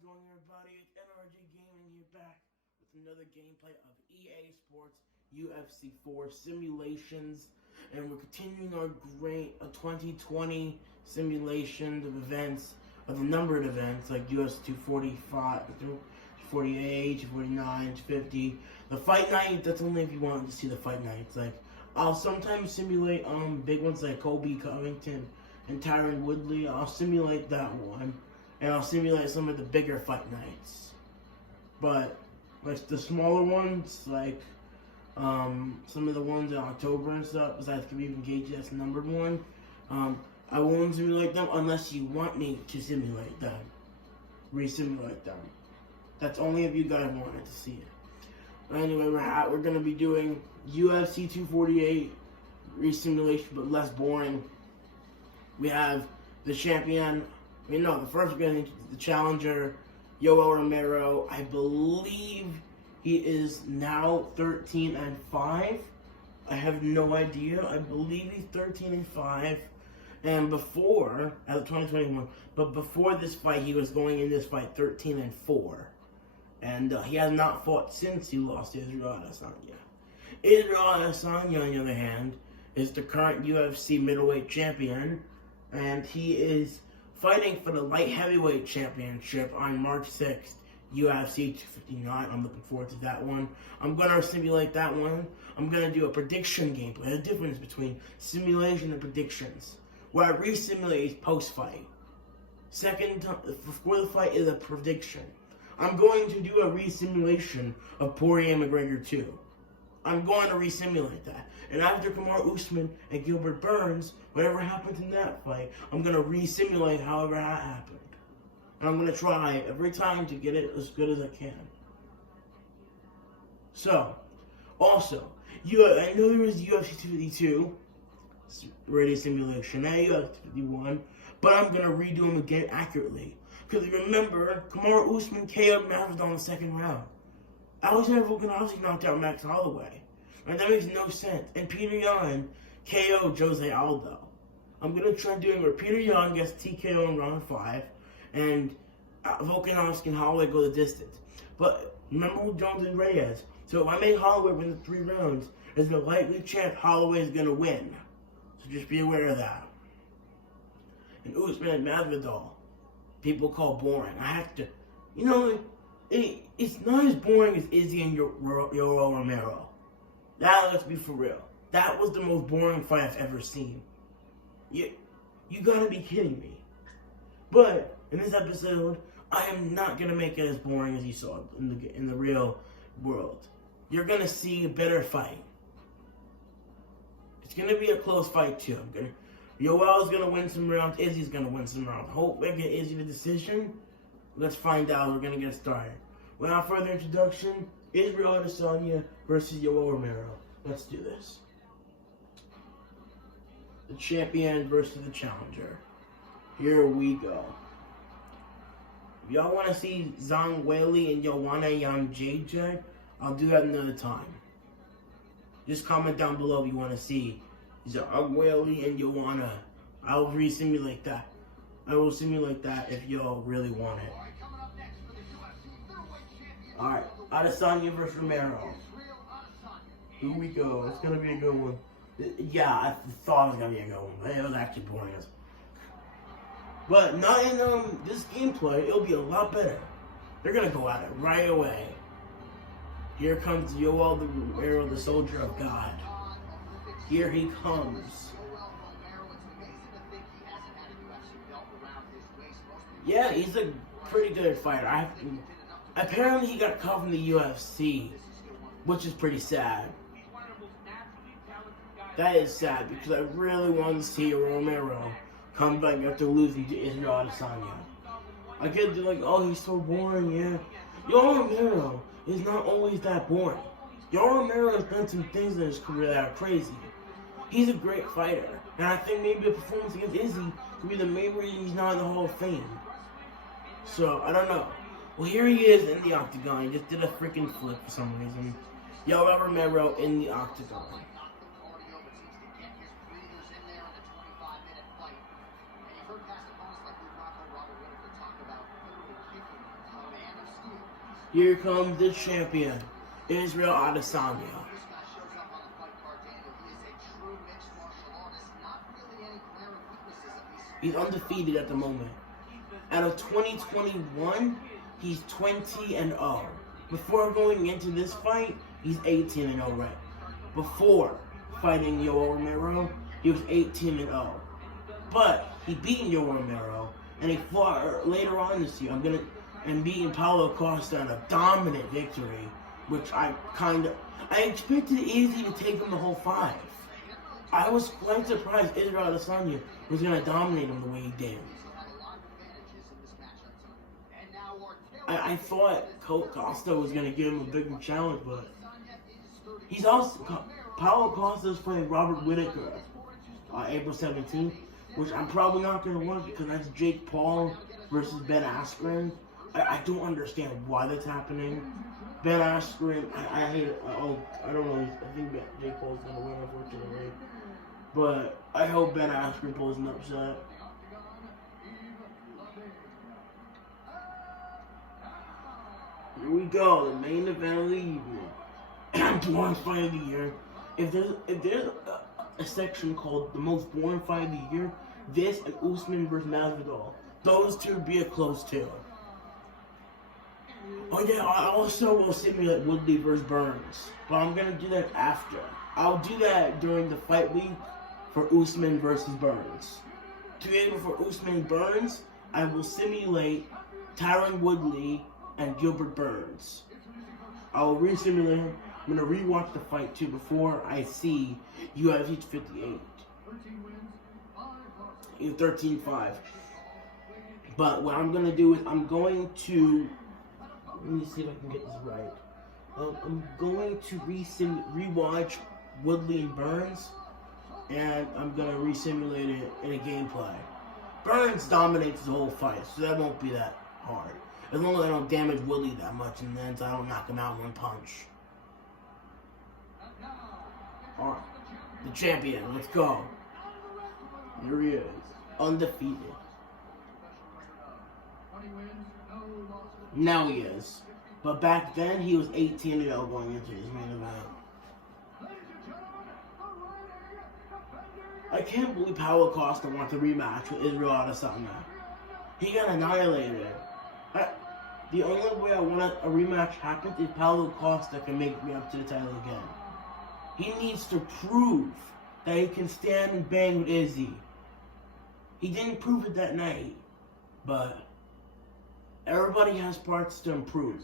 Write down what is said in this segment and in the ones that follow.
going, everybody? It's NRG Gaming here, back with another gameplay of EA Sports UFC 4 simulations, and we're continuing our great 2020 simulations of events, of the numbered events like UFC 245, 248, 249, 250. The fight night, that's only if you want to see the fight nights. Like, I'll sometimes simulate big ones like Colby Covington and Tyron Woodley. I'll simulate that one. And I'll simulate some of the bigger fight nights. But like the smaller ones, like some of the ones in October and stuff, besides can even gauge that's numbered one, I won't simulate them unless you want me to simulate them. Re-simulate them. That's only if you guys wanted to see it. But anyway, we're going to be doing UFC 248 re-simulation, but less boring. We have the champion. The first we're going to the challenger, Yoel Romero. I believe he is now 13-5. I have no idea. I believe he's 13-5. And before, as of 2021, but before this fight, he was going in this fight 13-4. And he has not fought since he lost to Israel Adesanya. Israel Adesanya, on the other hand, is the current UFC middleweight champion. And he is fighting for the light heavyweight championship on March 6th, UFC 259. I'm looking forward to that one. I'm going to simulate that one. I'm going to do a prediction gameplay. There's a difference between simulation and predictions. Where I re-simulate post-fight. Second time, before the fight is a prediction. I'm going to do a re-simulation of Poirier McGregor 2. I'm going to re-simulate that. And after Kamaru Usman and Gilbert Burns, whatever happens in that fight, I'm going to re-simulate however that happened. And I'm going to try every time to get it as good as I can. So, also, I know there was UFC 252 ready simulation, now UFC 251, but I'm going to redo them again accurately. Because remember, Kamaru Usman KO'd Masvidal in the second round. Alexander Volkanovski knocked out Max Holloway. Right, that makes no sense. And Peter Yan KO'd Jose Aldo. I'm going to try doing where Peter Yan gets TKO in round 5, and Volkanovski and Holloway go the distance. But remember who Jones and Reyes. So if I make Holloway win the 3 rounds, there's a likely chance Holloway is going to win. So just be aware of that. And Usman and Masvidal, people call boring. I have to, it's not as boring as Izzy and Yoel Romero. Let's be for real. That was the most boring fight I've ever seen. You gotta be kidding me. But in this episode, I am not gonna make it as boring as you saw in the real world. You're gonna see a better fight. It's gonna be a close fight too. Yoel's gonna win some rounds. Izzy's gonna win some rounds. Hope we get Izzy the decision. Let's find out. We're gonna get started. Without further introduction, Israel Adesanya versus Yoel Romero. Let's do this. The champion versus the challenger. Here we go. If y'all want to see Zhang Weili and Joanna Yang JJ, I'll do that another time. Just comment down below if you want to see Zhang Weili and Joanna. I'll re-simulate that. I will simulate that if y'all really want it. Alright, Adesanya versus Romero. Here we go. It's going to be a good one. Yeah, I thought it was going to be a good one, but it was actually boring as. But not in this gameplay, it'll be a lot better. They're going to go at it right away. Here comes Yoel the Romero, the soldier of God. Here he comes. Yeah, he's a pretty good fighter. Apparently he got cut from the UFC, which is pretty sad. That is sad because I really want to see Romero come back after losing to Israel Adesanya. I get to oh, he's so boring, yeah. Yoel Romero is not always that boring. Yoel Romero has done some things in his career that are crazy. He's a great fighter, and I think maybe a performance against Izzy could be the main reason he's not in the Hall of Fame. So, I don't know. Well, here he is in the octagon. He just did a freaking flip for some reason. Yoel Romero in the octagon. Here comes the champion, Israel Adesanya. He's undefeated at the moment. Out of 2021, he's 20-0. Before going into this fight, he's 18-0, right? Before fighting Yoel Romero, he was 18-0. But he beat Yoel Romero, and he fought later on this year. And beating Paulo Costa in a dominant victory, which I expected Izzy to take him the whole 5. I was quite surprised Israel Adesanya was going to dominate him the way he did. I thought Costa was going to give him a bigger challenge, but he's also Paulo Costa is playing Robert Whittaker April 17th, which I'm probably not going to watch because that's Jake Paul versus Ben Askren. I don't understand why that's happening. Ben Askren, I hate it. I don't know. I think Jake Paul's going to win, unfortunately. But I hope Ben Askren pulls an upset. Here we go, the main event of the evening. Boring fight of the year. If there's a section called the most boring fight of the year, this and Usman versus Masvidal. Those two would be a close two. Oh yeah, I also will simulate Woodley versus Burns, but I'm gonna do that after. I'll do that during the fight week for Usman versus Burns. To be able for Usman Burns, I will simulate Tyron Woodley and Gilbert Burns. I'll re-simulate him. I'm gonna rewatch the fight too before I see UFC 58. 13-5. But what I'm gonna do is I'm going to let me see if I can get this right. I'm going to rewatch Woodley and Burns, and I'm gonna re-simulate it in a gameplay. Burns dominates the whole fight, so that won't be that hard. As long as I don't damage Woodley that much, and then I don't knock him out in one punch. Alright, the champion, let's go. Here he is, undefeated. Now he is. But back then, he was 18-0 going into his main event. I can't believe Paulo Costa wants a rematch with Israel Adesanya. He got annihilated. The only way I want a rematch happen is Paulo Costa can make me up to the title again. He needs to prove that he can stand and bang with Izzy. He didn't prove it that night, but everybody has parts to improve.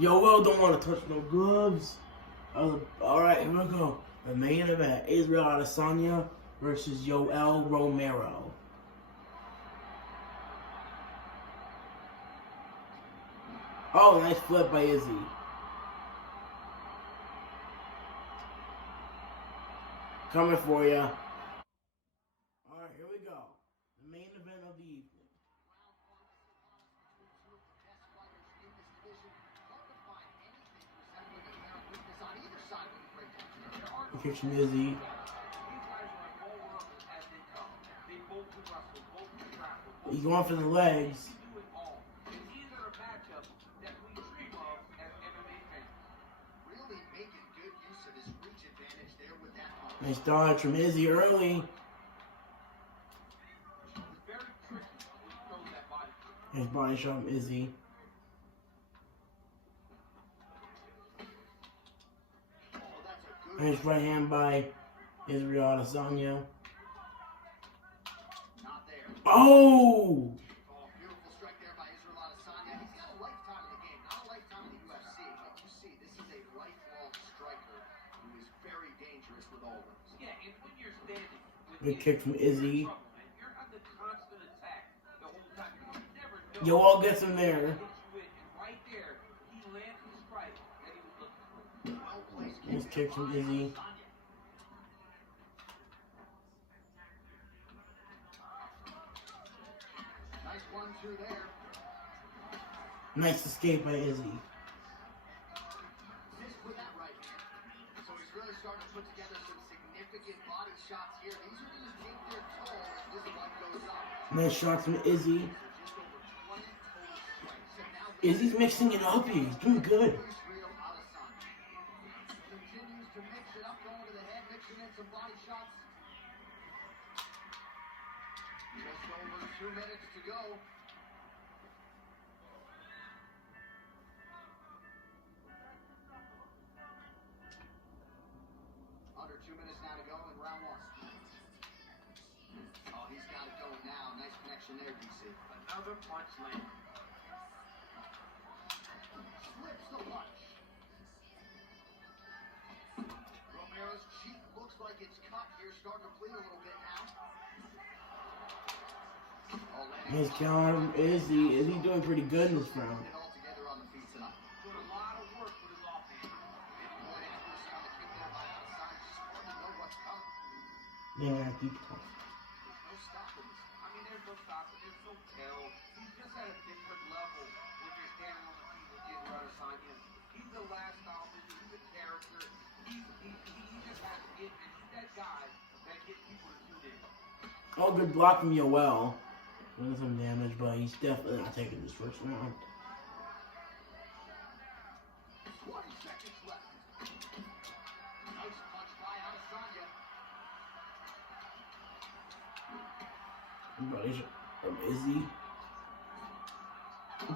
Yoel don't want to touch no gloves. Alright, here we go. The main event, Israel Adesanya versus Yoel Romero. Oh, nice flip by Izzy. Coming for you. Alright, here we go. The main event of the evening. Kitchen Izzy. He's going for the legs. Nice dodge from Izzy early. Nice body shot from Izzy. Nice right hand by Israel Adesanya. Oh! Beautiful strike there by Israel Adesanya. He's got a lifetime in the game, not a lifetime in the UFC, but you see, this is a lifelong striker who is very dangerous with all those. Yeah, and when you're standing with good kick from Izzy. you're under constant attack the whole time. You never know. Yoel gets him there. Right there, he lands the strike that he was looking for. Nice kick from Izzy. Nice escape by Izzy. So he's really starting to put together some significant body shots here. These are going to take their toll as this fight goes on. Nice shots from Izzy. Izzy's mixing it up here. He's doing good. Israel Adesanya continues to mix it up, going to the head, mixing in some body shots. Just over 2 minutes to go. Under 2 minutes now to go in round one. Oh, he's got it going now. Nice connection there, DC. Another punch land. Slips the punch. Romero's cheek looks like it's cut here, starting to bleed a little bit now. Nice counter from Izzy. Izzy doing pretty good in this round. Yeah, I keep talking. No stopping this. I mean, there's no stopping. There's no tell. He's just at a different level when you're standing on the feet with Yoel Adesanya. He's the last style. He's a character. He just has it. And he's that guy that gets people to tune in. Oh, good block from Yoel. Doing some damage, but he's definitely not taking this first round. 20 seconds left. Nice punch by Adesanya. From Izzy.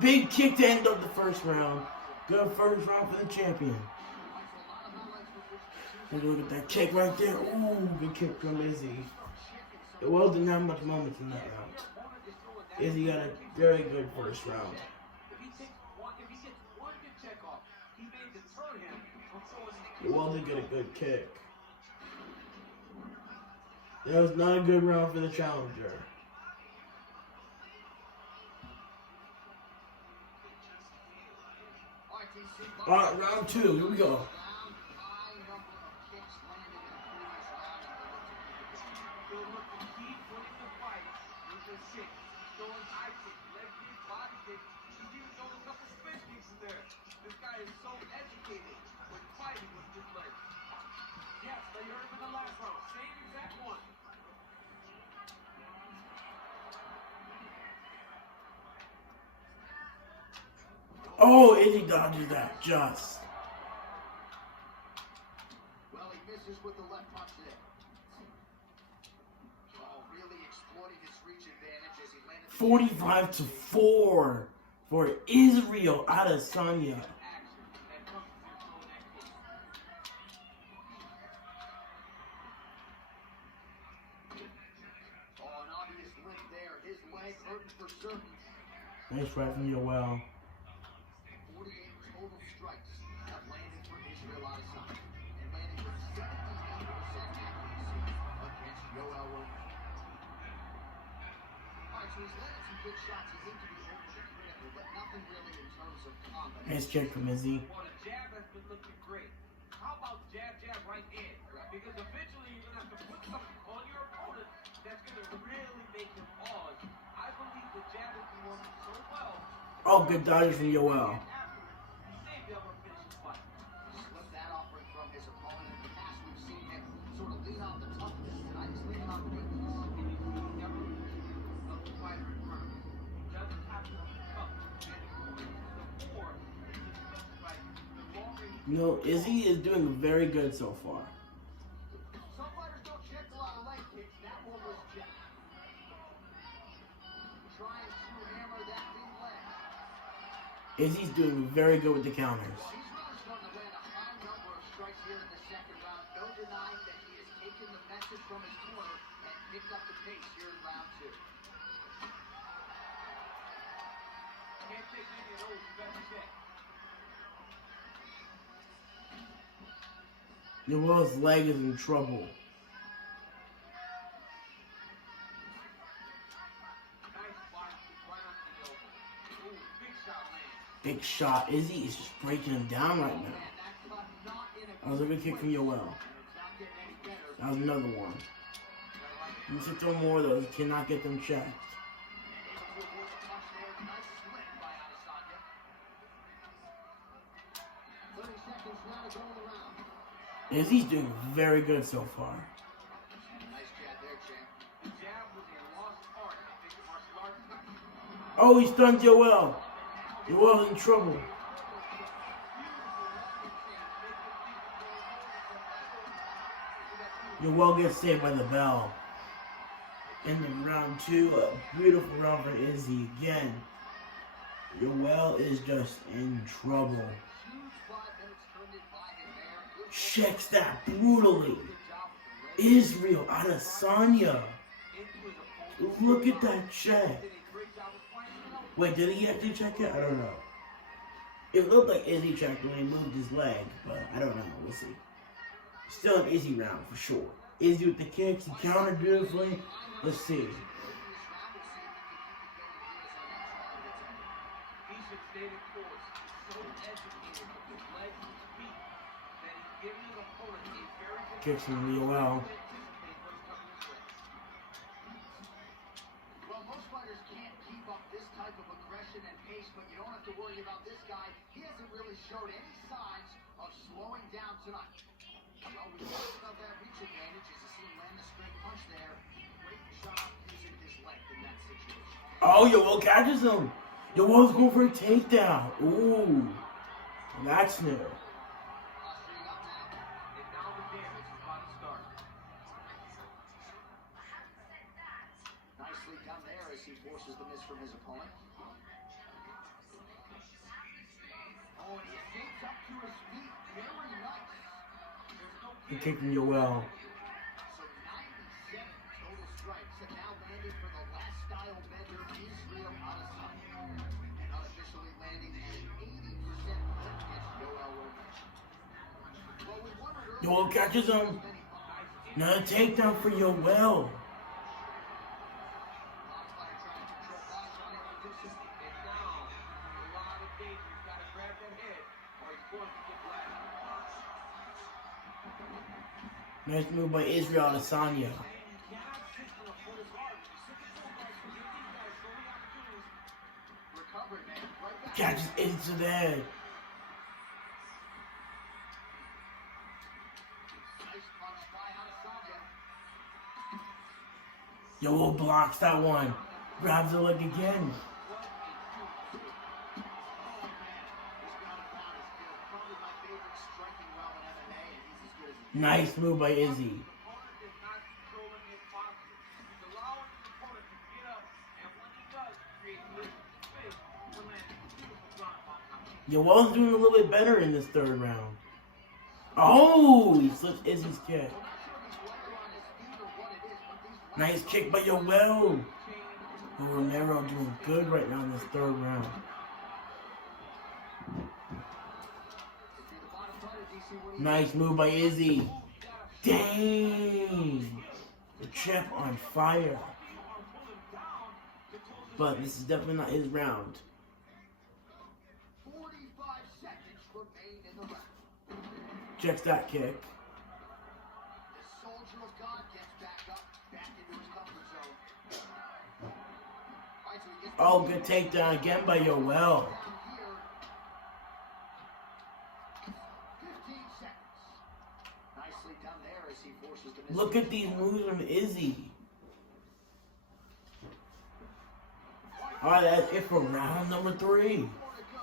Big kick to end up the first round. Good first round for the champion. Look at that kick right there. Ooh, good kick from Izzy. Yoel didn't have much moments in that round. Izzy got a very good first round. Yoel did get a good kick. That was not a good round for the challenger. Alright, round two. Here we go. This guy is so educated when fighting with his legs. Yes, they heard him in the last round. Same exact one. Oh, Izzy dodges that just. Well, he misses with the left punch there. Oh, really exploiting his reach advantage as he landed 45-4 for Israel Adesanya. Oh, an obvious link there. His leg hurting for certain. Nice right from Yoel. 48 total strikes have landed for Israel Adesanya and landed with 78% accuracy against Yoel Romero. Alright, so he's landed some good shots. He seems to be overly critical, but nothing really in terms of combat. Nice kick from Izzy. Well, the jab has been looking great. How about jab, right in? Because eventually you're going to have to put something on your opponent that's going to really make him pause. I believe the jab has been working so well. Oh, good dodges from Yoel. Slipped that offering from his opponent. In the past, we've seen him sort of lean on the toughness. Tonight, he's leaning on the weakness. You know, Izzy is doing very good so far. Some fighters don't check a lot of leg kicks. That one was checked. Trying to hammer that big leg. Izzy's doing very good with the counters. He's really starting to land a high number of strikes here in the second round. No denying that he has taken the message from his corner and picked up the pace here in round two. Can't take any of those, you better check. Yoel's leg is in trouble. Big shot. Izzy is just breaking him down right now. That was a good kick from Yoel. That was another one. He needs to throw more of those. He cannot get them checked. Izzy's doing very good so far. Nice jab there, champ. The jab was a lost art. I think Oh, he stuns Yoel. Yoel's in trouble. Yoel gets saved by the bell. In the round 2, a beautiful round for Izzy again. Yoel is just in trouble. Checks that brutally. Israel Adesanya. Look at that check. Wait, did he actually check it? I don't know. It looked like Izzy checked when he moved his leg, but I don't know. We'll see. Still an Izzy round for sure. Izzy with the kicks. He countered beautifully. Let's see. Kicks from Yoel. Well, most fighters can't keep up this type of aggression and pace, but you don't have to worry about this guy. He hasn't really showed any signs of slowing down tonight. Well, we talked about that reach advantage as you see him land a straight punch there. Great job using his length in that situation. Oh, Yoel catches him. Yoel's going for a takedown. Ooh. That's new. Nicely done there as he forces the miss from his opponent. Oh, and he escapes up to his feet. Very nice. The kick from Yoel. So 97 total strikes, and now landing for the last style bender, Israel Adesanya. And unofficially landing at an 80% clip against Yoel Romero. Well, we wondered earlier. Yoel catches him. Another takedown for Yoel. Nice move by Israel Adesanya. Catches into the head. Yoel blocks that one. Grabs the leg again. Nice move by Izzy. Yoel's doing a little bit better in this third round. Oh, he slips Izzy's kick. Nice kick by Yoel. Romero doing good right now in this third round. Nice move by Izzy. Dang. The champ on fire. But this is definitely not his round. 45 seconds remain in the round. Checks that kick. The soldier of God gets back up, back into his comfort zone. All right, so he gets Oh, good takedown again by Yoel. down here. 15 seconds. Nicely done there as he forces the miss. Look at these moves from Izzy. Alright, that's it for round number 3.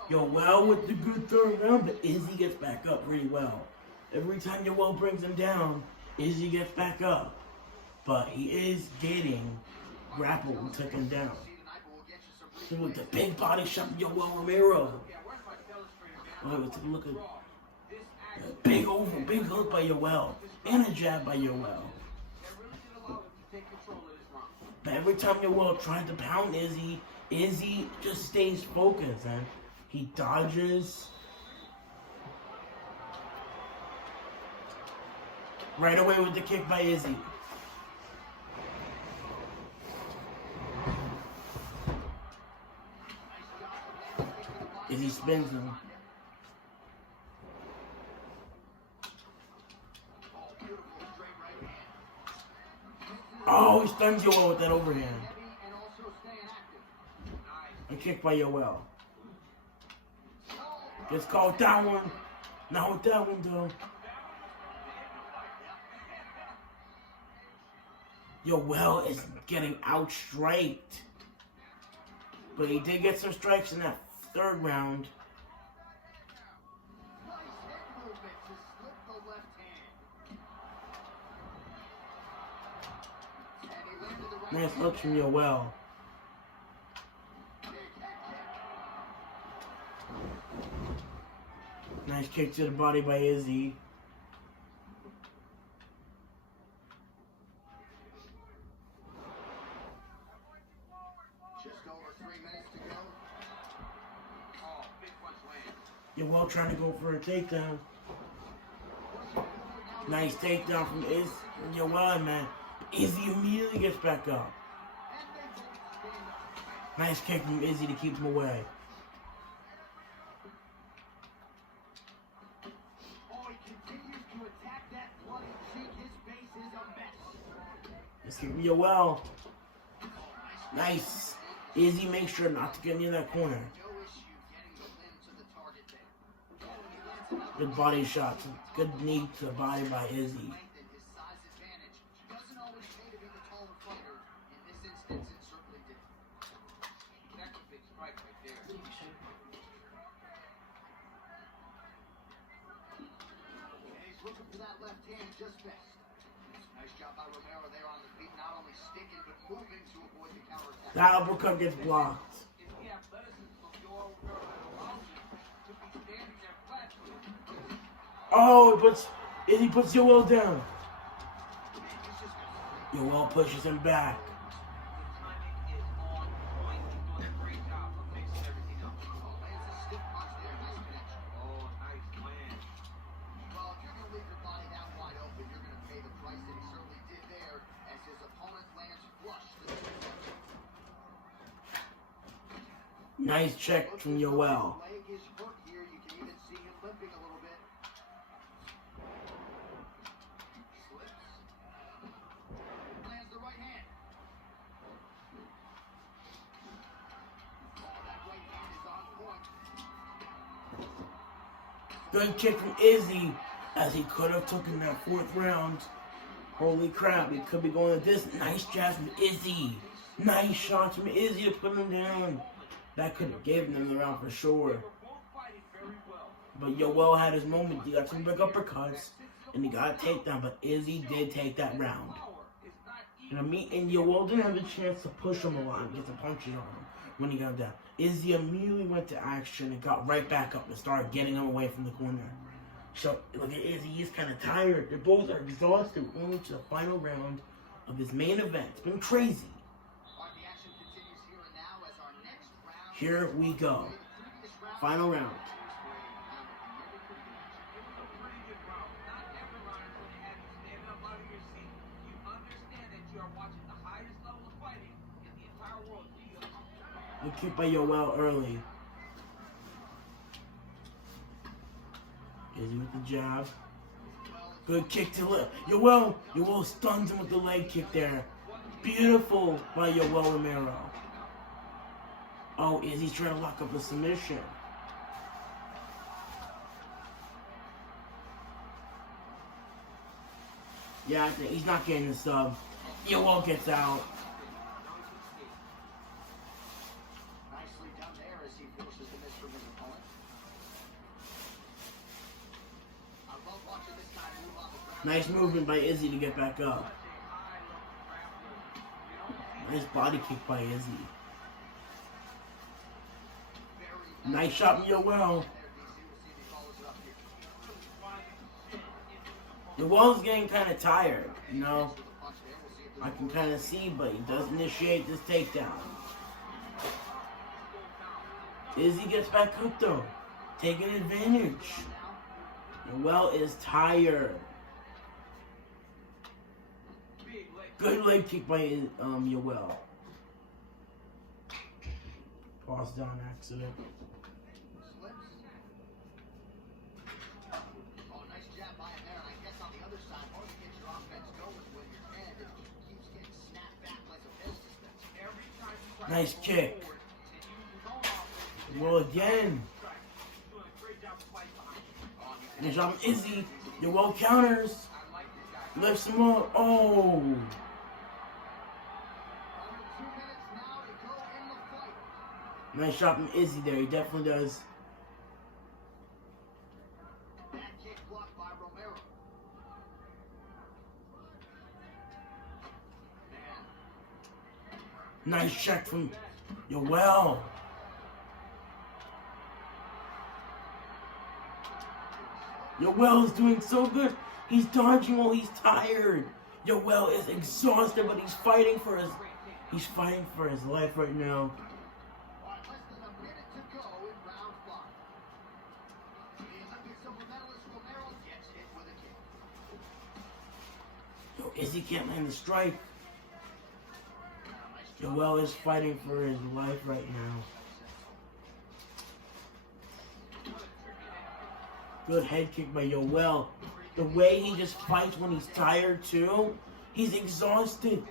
Yoel with the good third round, but Izzy gets back up pretty well. Every time Yoel brings him down, Izzy gets back up. But he is getting grappled and taken down. So with the big body shot from Yoel Romero. Alright, let's take a look at the big hook by Yoel. And a jab by Yoel. But every time Yoel tried to pound Izzy, Izzy just stays focused, and he dodges. Right away with the kick by Izzy. Izzy spins him. Oh, he stuns Yoel with that overhand. A kick by Yoel. Gets called that one. Not with that one, though. Yoel is getting out straight. But he did get some strikes in that third round. Nice head movement to slip the left hand. And he landed the right Nice hand looks from there. Yoel. Nice kick to the body by Izzy. Just over 3 minutes to go. Oh, big punch lands. Yoel trying to go for a takedown. Nice takedown from Yoel, man. Izzy immediately gets back up. And they both stand up. Nice kick from Izzy to keep him away. Oh, he continues to attack that bloody cheek. His face is a mess. Let's kick from Yoel. Nice. Izzy makes sure not to get near that corner. No issue getting the limb to the target there. Oh, and he lands another Good body shots. Good knee to the body by Izzy. length and his size advantage. Doesn't always pay to be the taller fighter. In this instance, it certainly did. That's a big strike right there. And he's looking for that left hand just missed. Nice job by Romero there on the feet, not only sticking but moving to avoid the counterattack. That uppercut gets blocked. It's the athleticism of Yoel Romero that allows him to be standing there flat-footed. Oh, Izzy puts Yoel down. Man, he's just got Yoel pushes him back. the timing is on point. He's doing a great job of mixing everything up. Oh, lands a stiff punch there. Nice connection. Oh, nice land. Well, if you're going to leave your body that wide open, you're going to pay the price that he certainly did there as his opponent lands flush to the chin. Nice check from Yoel. Leg is hurt here. You can even see him limping a little bit. Slips. Lands the right hand. Oh, that right hand is on point. Good kick from Izzy as he could have taken that fourth round. Holy crap, he could be going to this. Nice jab from Izzy. Nice shot from Izzy to put him down. That could have given him the round for sure. They were both fighting very well. But Yoel had his moment. He got some big uppercuts and he got a takedown. But Izzy did take that round. Power is not even. And Yoel didn't have a chance to push him a lot and get the punches on him when he got down. Izzy immediately went to action and got right back up and started getting him away from the corner. So, look at Izzy, he's kind of tired. They both are exhausted going to the final round of this main event. It's been crazy. All right, the action continues here and now as our next round. Here we go. The previous round. Final round. It was a pretty good round. Not every round is going to have you standing up out of your seat. You understand that you are watching the highest level of fighting in the entire world. Good kick by Yoel early. Izzy with the jab. Good kick to left. Yoel stuns him with the leg kick there. Beautiful by Yoel Romero. Oh, Izzy's trying to lock up a submission. Yeah, I think he's not getting the sub. Yoel gets out. Nicely done there as he forces the miss from his opponent. I love watching this guy move on the ground. Nice movement by Izzy to get back up. Nice body kick by Izzy. Nice shot from Yoel. Yoel's getting kind of tired, you know. I can kind of see, but he does initiate this takedown. Izzy gets back up though, taking advantage. Yoel is tired. Good leg kick by Yoel. Pause down accident. Slips. Oh, nice jab by him there. And I guess on the other side, hard to get your offense going when your head keeps getting snapped back like a business. Every time you try Nice to kick. forward and use his own offense, Well, again. he's doing a great job of fighting behind you. Oh, you Good job from Izzy. Yoel counters. I like this guy. Lifts him up. Oh. Under 2 minutes now to go in the fight. Nice shot from Izzy there. He definitely does. Bad kick blocked by Romero. Man. Nice check from Yoel. Yoel is doing so good. He's dodging while he's tired. Yoel is exhausted, but he's fighting for his life right now. Less than a minute to go in round 5. The Olympic silver medalist Romero gets hit with a kick. Yo, Izzy can't land the strike. Yoel is fighting for his life right now. Good head kick by Yoel. The way he just fights when he's tired too. He's exhausted.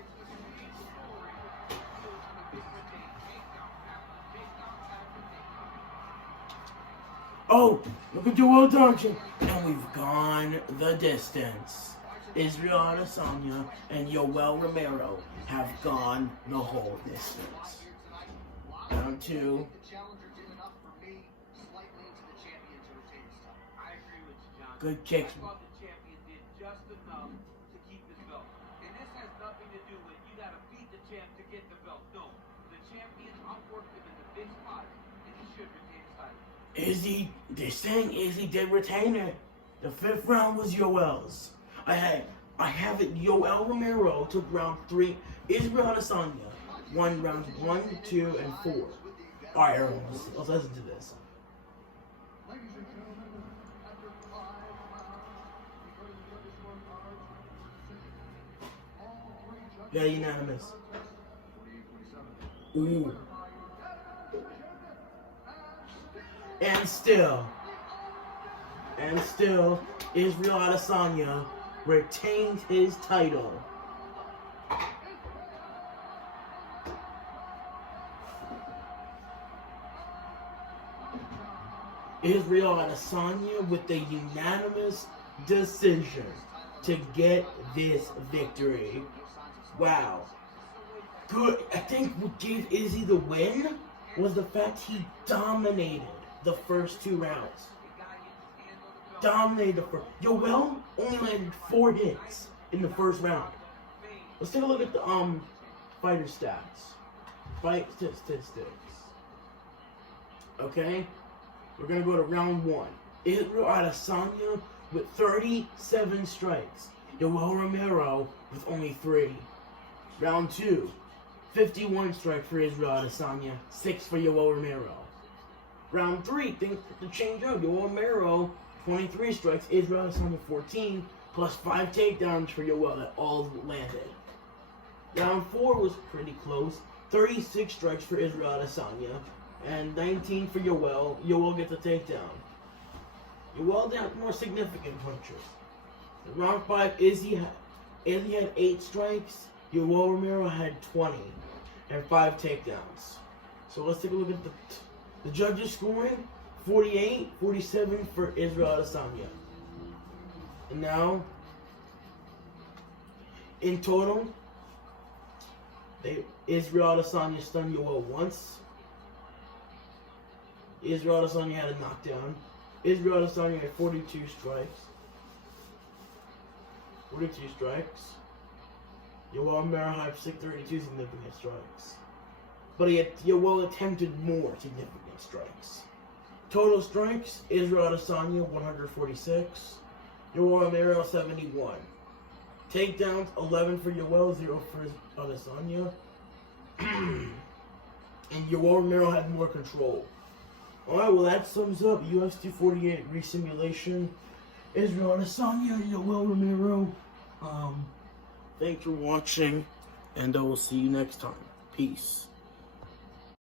Oh, look at Yoel dodging. And we've gone the distance. Israel Adesanya and Yoel Romero have gone the whole distance. Round 2. The challenger did enough for me, slightly into the champion to retain his title. I agree with you, John. Good kicks. I thought the champion did just enough to keep his belt. And this has nothing to do with you got to beat the champ to get the belt. No, the champion outworked him in the big spot, and he should retain his title. They're saying Izzy did retain it. The 5th round was Yoel's. I have it. Yoel Romero took round 3. Israel Adesanya won rounds 1, 2, and 4. All right, everyone, let's listen to this. Ladies and gentlemen, after 5 rounds, because the judges were large all 3 judges Yeah, unanimous. 48-47. Ooh. And still, Israel Adesanya retains his title. Israel Adesanya with the unanimous decision to get this victory. Wow. Good. I think what gave Izzy the win was the fact he dominated the first 2 rounds. Dominated the first. Yoel only landed 4 hits in the first round. Let's take a look at the fighter stats. Fight statistics. Okay? We're gonna go to round 1. Israel Adesanya with 37 strikes. Yoel Romero with only 3. Round 2. 51 strikes for Israel Adesanya, 6 for Yoel Romero. Round 3, things to change up. Yoel Romero, 23 strikes, Israel Adesanya 14, plus 5 takedowns for Yoel that all landed. Round 4 was pretty close. 36 strikes for Israel Adesanya, and 19 for Yoel. Yoel gets a takedown. Yoel had more significant punches. In round 5, Izzy had 8 strikes. Yoel Romero had 20 and 5 takedowns. So let's take a look at the judges scoring. 48-47 for Israel Adesanya. And now, in total, Israel Adesanya stunned Yoel once. Israel Adesanya had a knockdown. Israel Adesanya had 42 strikes. 42 strikes. Yoel Romero had 32 significant strikes. But Yoel attempted more significant strikes. Total strikes, Israel Adesanya 146. Yoel Romero 71. Takedowns, 11 for Yoel, 0 for Adesanya. And Yoel Romero had more control. Alright, well that sums up UFC 48 Resimulation. Israel Adesanya, Yoel Romero. Thanks for watching, and I will see you next time. Peace.